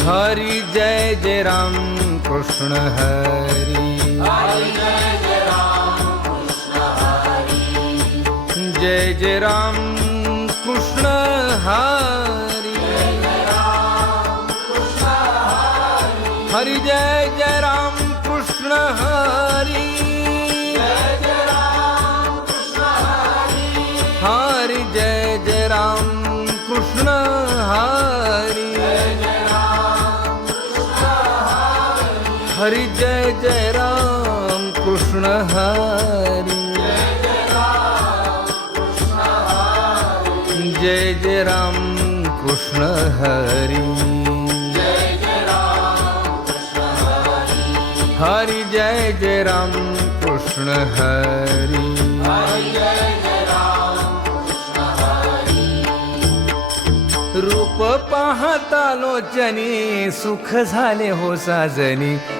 हरी जय जय राम कृष्ण हरी। जय जय राम कृष्ण हरी। हरी। जय जय राम कृष्ण हरि जय जय राम कृष्ण हरि। जय जय राम कृष्ण हरि। हरि जय जय राम कृष्ण हरी। रूप पाहता लोचनी सुख झाले हो साजनी।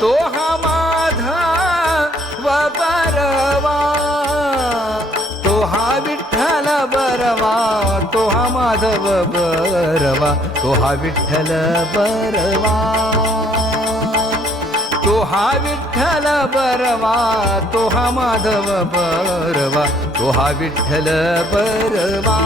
तो हा माधव तो हा विठ्ठल बरवा. तो हा माधव बरवा. तो हा विठ्ठल बरवा. तो हा विठ्ठल बरवा. तो हा माधव बरवा. तो हा विठ्ठल बरवा.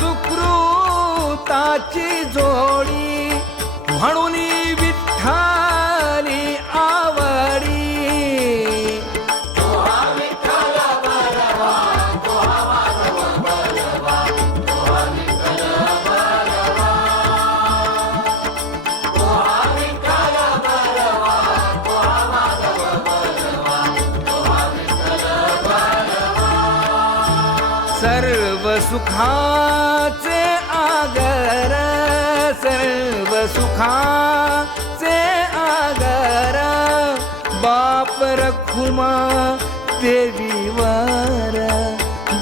सुकृताची जोडी म्हणून विठ्ठाली आवडी. सर्व सुखा सर्व सुखाचे आगर बाप रखुमा देवीवर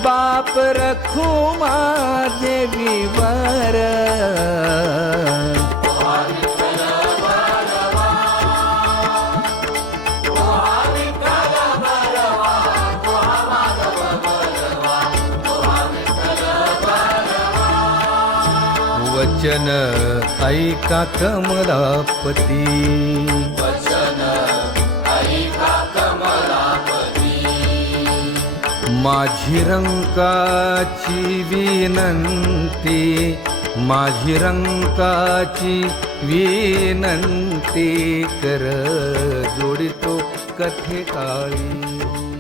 बाप रखुमा देवीवर वचन ऐका कमलापती. माझी रंकाची विनंती माझी रंकाची विनंती कर जोडितो कथे काळी